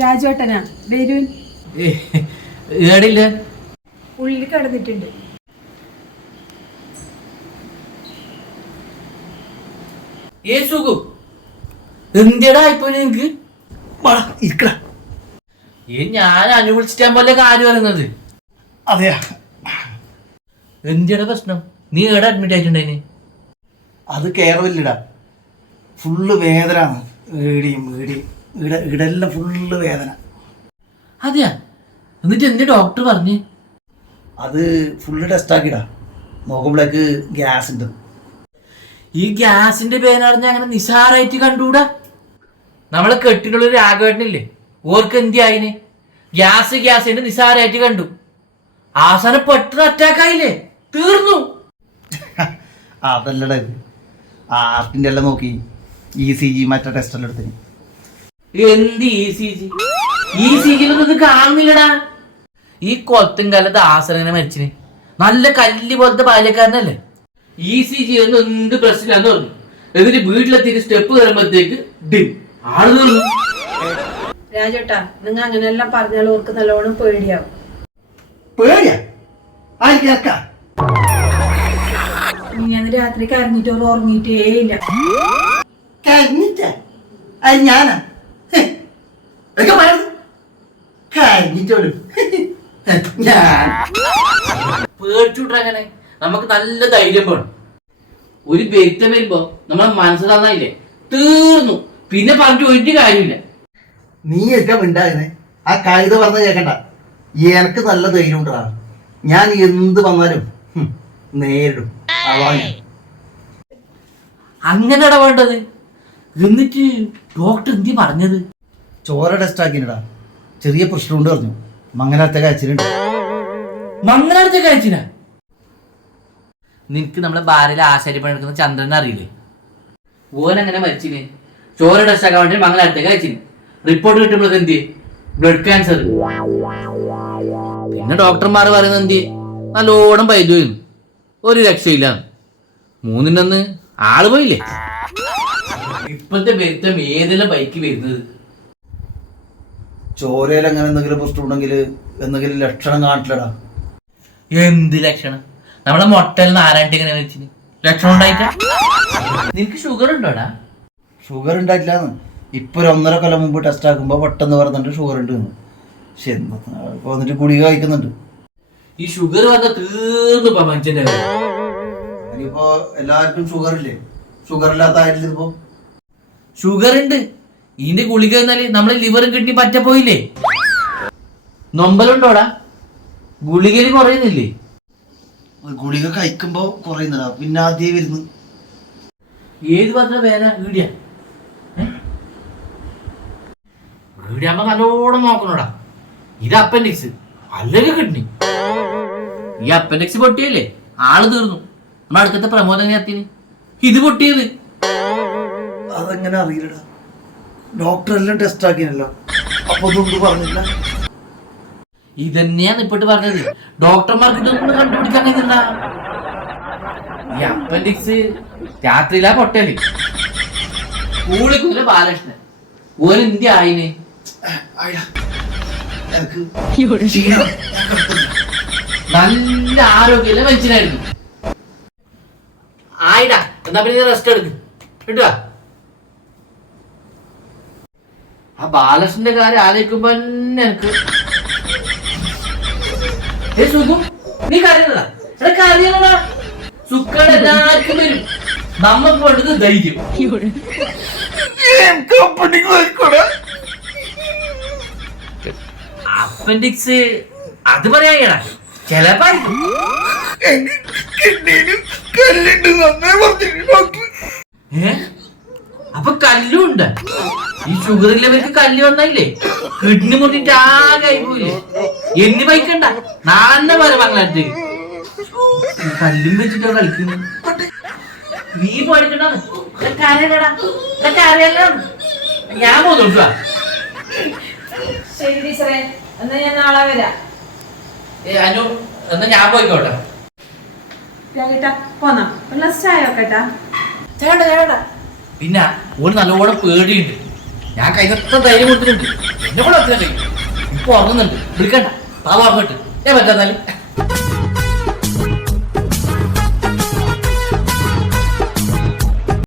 രാജോട്ടനാ വരൂൻ. ഉള്ളിൽ കിടന്നിട്ടുണ്ട്. എന്തിയടാ ഇപ്പൊ നിനക്ക് ഞാൻ അനുവിളിച്ചിട്ടാൻ പോലെ കാര്യം പറയുന്നത്. അതെയാ, എന്തിയുടെ പ്രശ്നം? നീ എവിടെ അഡ്മിറ്റ് ആയിട്ടുണ്ടായിന്? അത് കേരളില്ലടാ, ഫുള്ള് വേദന. ഇടെല്ലാം ഫുള്ള് വേദന. അതെയാ? എന്നിട്ട് എന്ത് ഡോക്ടർ പറഞ്ഞ്? അത് ഫുള്ള് ടെസ്റ്റ് ആക്കിടാ, മുഖത്തിലേക്ക് ഗ്യാസ് ഉണ്ട്. ഈ ഗ്യാസിന്റെ പേരറിഞ്ഞ അങ്ങനെ നിസാറായിട്ട് കണ്ടുകൂടാ. നമ്മളെ കെട്ടിനുള്ളൊരു രാഘവേട്ടനില്ലേ, ഓർക്ക് എന്തിയായിന്? ഗ്യാസ് നിസാറായിട്ട് കണ്ടു. അവസാനം പെട്ടെന്ന് അറ്റാക്ക് ആയില്ലേ, തീർന്നു. അതല്ലടാ, ഇത് ആർട്ടിൻ്റെ എല്ലാം നോക്കി ECG മറ്റേ ടെസ്റ്റ് എല്ലാം എടുത്തിന്. എന്ത് ECG കാണുന്നില്ലടാ. ഈ കൊത്തും കാലത്ത് ആസനനെ മരിച്ചിന്, നല്ല കല്ല് പോലത്തെ ബാല്യക്കാരനല്ലേ. ECG ഒന്നും എന്ത് പ്രശ്നമില്ലാന്ന് പറഞ്ഞു. എന്നിട്ട് വീട്ടിലെത്തിയിട്ട് സ്റ്റെപ്പ് കയറുമ്പോഴത്തേക്ക് ആള് തീർന്നു. രാജോട്ടാ, നിങ്ങൾ അങ്ങനെല്ലാം പറഞ്ഞാൽ ഓർക്ക് നല്ലോണം പേടിയാവും. പേടിയാ? ആർക്കാ? ഞാൻ രാത്രി കരഞ്ഞിട്ട് ഉറങ്ങിയിട്ടേ ഇല്ല. കരഞ്ഞിട്ടാ? അത് ഞാനാ? കരഞ്ഞിട്ടോലും പേടിച്ചുവിട്ടങ്ങനെ നമുക്ക് നല്ല ധൈര്യം വേണം. ഒരു വ്യക്തി വരുമ്പോ നമ്മളെ മനസ്സ് തന്നായില്ലേ, തീർന്നു. പിന്നെ പറഞ്ഞിട്ട് ഒരു കാര്യമില്ല. നീ ഒക്കെ മിണ്ടായിരുന്നേ, ആ കഴുത പറഞ്ഞ കേക്കണ്ട. എനക്ക് നല്ല ധൈര്യം ഉണ്ടാ, ഞാൻ എന്ത് വന്നാലും നേരിടും. അങ്ങനെടാ വേണ്ടത്. എന്നിട്ട് ഡോക്ടർ എന്തി പറഞ്ഞത്? ചോര ടെസ്റ്റ് ആക്കിനടാ, ചെറിയ പ്രശ്നമുണ്ട് പറഞ്ഞു. മംഗലാരത്തേക്ക് അയച്ചിട്ടുണ്ട്. മംഗലാരത്തേക്ക് അയച്ചിന? നിനക്ക് നമ്മളെ ഭാര്യയിലെ ആശാരിപ്പണി എടുക്കുന്ന ചന്ദ്രനെ അറിയില്ലേ? ഓൻ അങ്ങനെ മരിച്ചിന്. ചോര ടെസ്റ്റ് ആക്കാൻ വേണ്ടി മംഗലാരത്തേക്ക് അയച്ചിന്. റിപ്പോർട്ട് കിട്ടുമ്പോൾ എന്ത്? Blood cancer. പിന്നെ ഡോക്ടർമാർ പറയുന്നത് എന്ത്? നല്ലോണം പൈതു വരുന്നു, ഒരു രക്ഷയില്ല. മൂന്നിനൊന്ന് ആള് പോയില്ലേ. ഇപ്പോഴത്തെ വരുത്തം ഏതെല്ലാം ബൈക്ക് വരുന്നത്? ചോരയിൽ അങ്ങനെ എന്തെങ്കിലും പ്രശ്നം ഉണ്ടെങ്കിൽ എന്തെങ്കിലും ലക്ഷണം കാണില്ലടാ. എന്ത് ലക്ഷണം? നമ്മളെ മൊട്ടയിൽ നാരായണ ഇങ്ങനെ വെച്ചിന് ലക്ഷണം ഉണ്ടായിട്ടാ? നിനക്ക് ഷുഗർ ഉണ്ടോടാ? ഷുഗർ ഉണ്ടായിട്ടില്ലാന്ന് ഇപ്പൊ 1.5 കൊല്ലം മുമ്പ് ടെസ്റ്റ് ആക്കുമ്പോ പെട്ടെന്ന് പറഞ്ഞിട്ട് ഷുഗർ ഉണ്ട്. പക്ഷെ എന്താ വന്നിട്ട് ഗുളിക കഴിക്കുന്നുണ്ട്. ഈ ഷുഗർ വന്ന തീർന്നു മനുഷ്യന്റെ. ഇനിയിപ്പോ എല്ലാവർക്കും ഷുഗർ ഇല്ലേ? ഷുഗർ ഇല്ലാത്ത ആയിട്ടില്ല. ഇതിപ്പോ ഷുഗർ ഉണ്ട്. ഇതിന്റെ ഗുളിക എന്നാല് നമ്മളെ ലിവറും കിഡ്നി പറ്റ പോയില്ലേ. നൊമ്പലുണ്ടോടാ? ഗുളികയിൽ കുറയുന്നില്ലേ? ഗുളിക കഴിക്കുമ്പോ കുറയുന്നടാ, പിന്നെ ആദ്യം വരുന്നു. ഏത് പറഞ്ഞ വേദന? വീടിയാ? വീടിയാകുമ്പോ നല്ലോണം നോക്കണോടാ. ഇത് അപ്പൻഡിക്സ് അല്ലെങ്കിൽ കിഡ്നി. ഈ അപ്പൻഡിക്സ് പൊട്ടിയല്ലേ ആള് തീർന്നു. നമ്മുടെ അടുക്കത്തെ പ്രമോദന എത്തിന് ഇത് പൊട്ടിയത്. അതെങ്ങനെ അറിയില്ലടാ, ഡോക്ടർ എല്ലാം ടെസ്റ്റ് ആക്കിയല്ലോ, അപ്പൊ ഇതൊന്നും പറഞ്ഞില്ല. ഇതന്നെയാണ് ഇപ്പോട്ട് പറഞ്ഞത്. ഡോക്ടർമാർക്ക് ഇതൊന്നും കണ്ടുപിടിക്കാൻ കഴിയുന്നില്ല. ഈ അപ്പൻഡിക്സ് രാത്രിയിലാ പൊട്ടല്. സ്കൂളിൽ ബാലകൃഷ്ണൻ ഒരു ഇന്ത്യ ആയിന്. നല്ല ആരോഗ്യമുള്ള മനുഷ്യനായിരുന്നു. ആയിടാ, എന്നാ പിന്നെ റെസ്റ്റ് എടുക്ക് കിട്ടുക. ആ ബാലകൃഷ്ണന്റെ കാര്യം ആലോചിക്കുമ്പോ എനിക്ക് സുഖം. നീ കരയുന്നതാ? കരയുന്നതാ. സുഖം എല്ലാവർക്കും വരും. നമുക്ക് വേണ്ടത് ധൈര്യം. അപ്പൻഡിക്സ് അത് പറയാ ചിലപ്പോ അപ്പൊ കല്ലും ഉണ്ട്. ഈ ഷുഗർ ഉള്ളവർക്ക് കല്ല് വന്നില്ലേ, കിഡ്നി മുട്ടിട്ട് ആകെ ആയിപ്പോയില്ലേ. എന്നി വയ്ക്കണ്ട, നാളെ പോലെ മംഗളത്തേക്ക് കല്ലും വെച്ചിട്ടാ കളിക്കുന്നു. നീ പോയിക്കണ്ട, ഞാൻ പോന്നു. ശരി ടീച്ചറേ, എന്നാ ഞാൻ നാളെ വരാം. അനു, എന്നാ ഞാൻ പോയിക്കോട്ടെ. പോന്നാ ചായ വെക്കട്ടാ? ചേട്ടാ പിന്നെ ഒരു നല്ലോണം പേടിയുണ്ട്. ഞാൻ കൈകത്ത ധൈര്യം കൊടുത്തിട്ടുണ്ട്. എന്നെ കൂടെ ഒറ്റ ഇപ്പൊ ഉറങ്ങുന്നുണ്ട് വിളിക്കണ്ട പാവ ഉറങ്ങിട്ട് ഞാൻ പറ്റാത്താല്